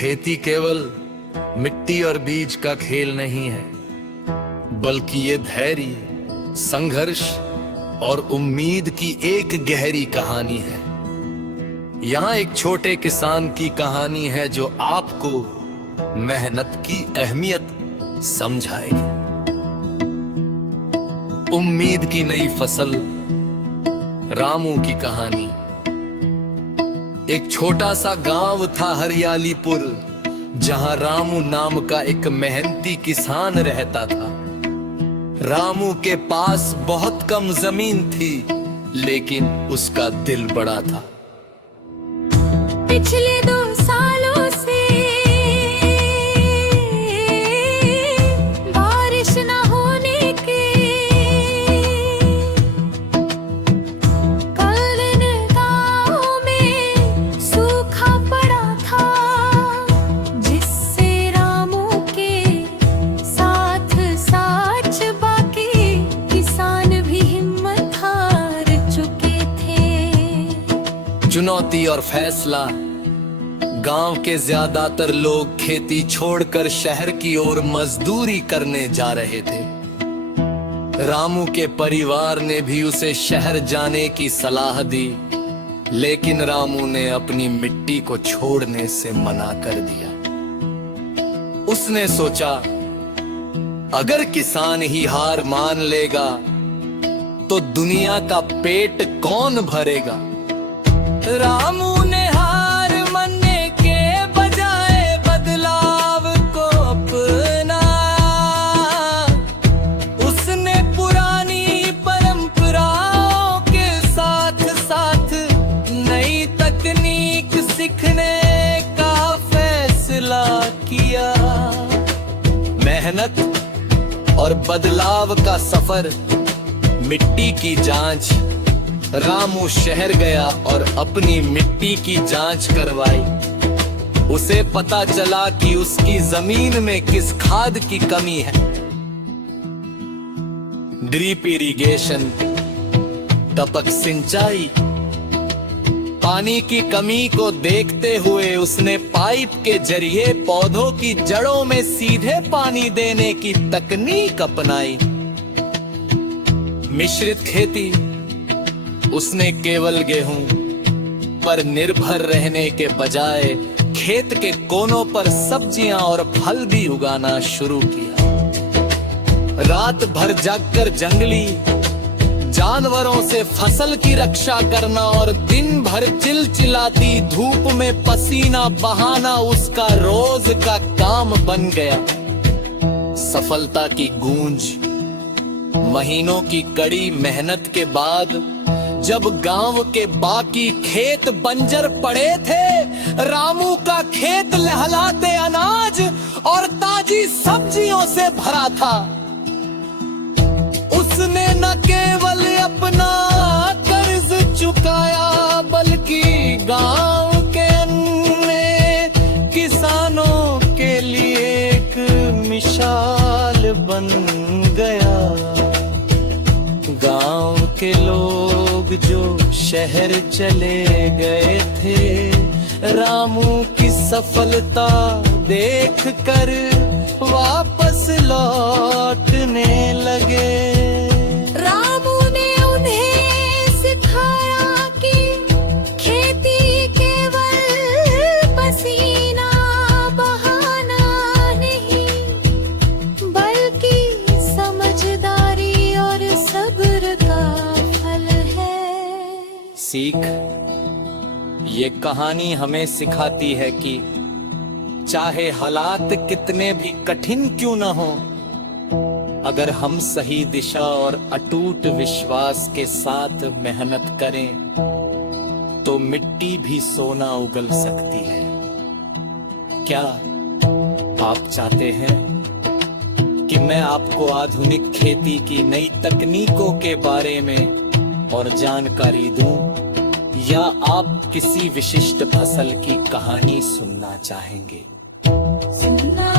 खेती केवल मिट्टी और बीज का खेल नहीं है, बल्कि ये धैर्य, संघर्ष और उम्मीद की एक गहरी कहानी है। यहाँ एक छोटे किसान की कहानी है जो आपको मेहनत की अहमियत समझाएगी। उम्मीद की नई फसल, रामू की कहानी। एक छोटा सा गांव था हरियालीपुर, जहां रामू नाम का एक मेहनती किसान रहता था। रामू के पास बहुत कम जमीन थी, लेकिन उसका दिल बड़ा था। पिछले 2 सालों से बारिश न होने के कल दिन गाँव में सूखा पड़ा था, जिससे रामू के साथ साथ बाकी किसान भी हिम्मत हार चुके थे। चुनौती और फैसला। गांव के ज्यादातर लोग खेती छोड़कर शहर की ओर मजदूरी करने जा रहे थे। रामू के परिवार ने भी उसे शहर जाने की सलाह दी, लेकिन रामू ने अपनी मिट्टी को छोड़ने से मना कर दिया। उसने सोचा, अगर किसान ही हार मान लेगा तो दुनिया का पेट कौन भरेगा। रामू ने हार मानने के बजाय बदलाव को अपना, उसने पुरानी परंपराओं के साथ साथ नई तकनीक सीखने का फैसला किया। मेहनत और बदलाव का सफर, मिट्टी की जांच। रामू शहर गया और अपनी मिट्टी की जांच करवाई। उसे पता चला कि उसकी जमीन में किस खाद की कमी है। ड्रिप इरिगेशन, टपक सिंचाई। पानी की कमी को देखते हुए उसने पाइप के जरिए पौधों की जड़ों में सीधे पानी देने की तकनीक अपनाई। मिश्रित खेती। उसने केवल गेहूं पर निर्भर रहने के बजाय खेत के कोनों पर सब्जियां और फल भी उगाना शुरू किया। रात भर जागकर जंगली जानवरों से फसल की रक्षा करना और दिन भर चिलचिलाती धूप में पसीना बहाना उसका रोज का काम बन गया। सफलता की गूंज। महीनों की कड़ी मेहनत के बाद जब गांव के बाकी खेत बंजर पड़े थे, रामू का खेत लहलाते अनाज और ताजी सब्जियों से भरा था। उसने न केवल अपना कर्ज चुकाया, बल्कि गांव के अन्य किसानों के लिए एक मिसाल बन गया। गांव के लोग जो शहर चले गए थे, रामू की सफलता देखकर वापस लौटने लगे। रामू ने उन्हें सिखाया कि खेती केवल पसीना बहाना नहीं, बल्कि समझदारी और सब्र का फल है। सीख। ये कहानी हमें सिखाती है कि चाहे हालात कितने भी कठिन क्यों न हो, अगर हम सही दिशा और अटूट विश्वास के साथ मेहनत करें तो मिट्टी भी सोना उगल सकती है। क्या आप चाहते हैं कि मैं आपको आधुनिक खेती की नई तकनीकों के बारे में और जानकारी दूं, या आप किसी विशिष्ट फसल की कहानी सुनना चाहेंगे? सुनना